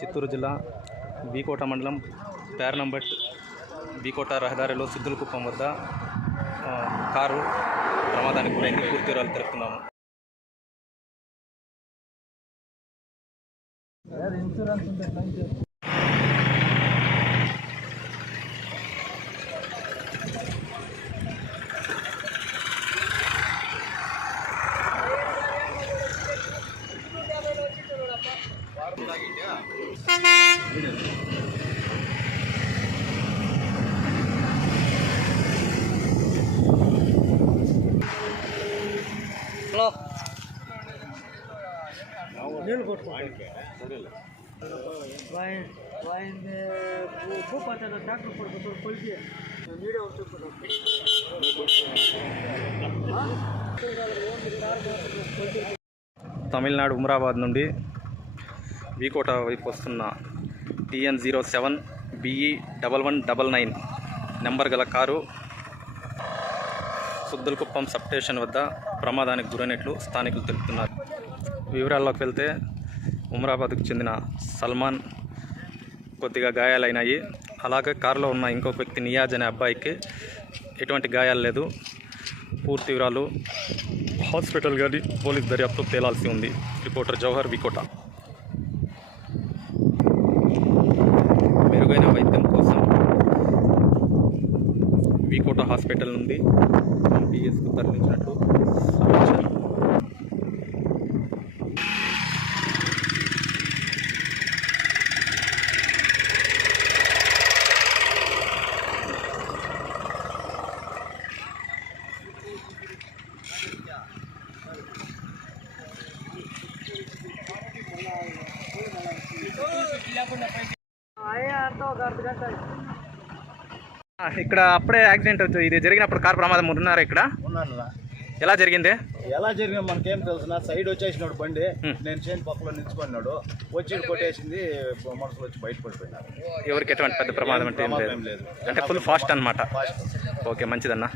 చిత్తూరు జిల్లా బీకోట మండలం పేరనంబట్ బీకోట రహదారిలో సిద్దులకుప్పం వద్ద కారు ప్రమాదానికి గురైంది. పూర్తి వివరాలు తెలుపుతున్నాము హలో వాయిన్ వాయిన్ ఉప్పు పచ్చడి తమిళనాడు ఉమరాబాద్ నుండి వీకోట వైపు వస్తున్న TN zero seven BE double one double nine number గల కారు సుద్దలకుప్పం సబ్ స్టేషన్ వద్ద ప్రమాదానికి గురైనట్లు స్థానికులు తెలుపుతున్నారు. వివరాల్లోకి వెళ్తే ఉమరాబాద్కు చెందిన సల్మాన్ కొద్దిగా గాయాలైనాయి. అలాగే కారులో ఉన్న ఇంకొక వ్యక్తి నియాజ్ అనే అబ్బాయికి ఎటువంటి గాయాలు లేదు. పూర్తి వివరాలు హాస్పిటల్ కానీ పోలీస్ దర్యాప్తు తేలాల్సి ఉంది. రిపోర్టర్ జవహర్ వికోట. వికోట హాస్పిటల్ నుండి ఎంపీఎస్కు తరలించినట్టు సమాచారం అయ్యా అంతా ఒక అర్ధ గంట ఇక్కడ అప్పుడే యాక్సిడెంట్ ఇది జరిగినప్పుడు కారు ప్రమాదం ఉన్నారా ఇక్కడ? ఎలా జరిగింది? ఎలా జరిగింది మనకేం తెలుసు. సైడ్ వచ్చేసినాడు బండి. నేను చేను పక్కలో నిల్చుకున్నాడు. వచ్చి కొట్టేసింది. మనుషులు వచ్చి బయట పడిపోయినారు. ఎవరికి ఎటువంటి పెద్ద ప్రమాదం అంటే ఏం లేదు. అంటే ఫుల్ ఫాస్ట్ అన్నమాట. Fast okay మంచిదన్నా.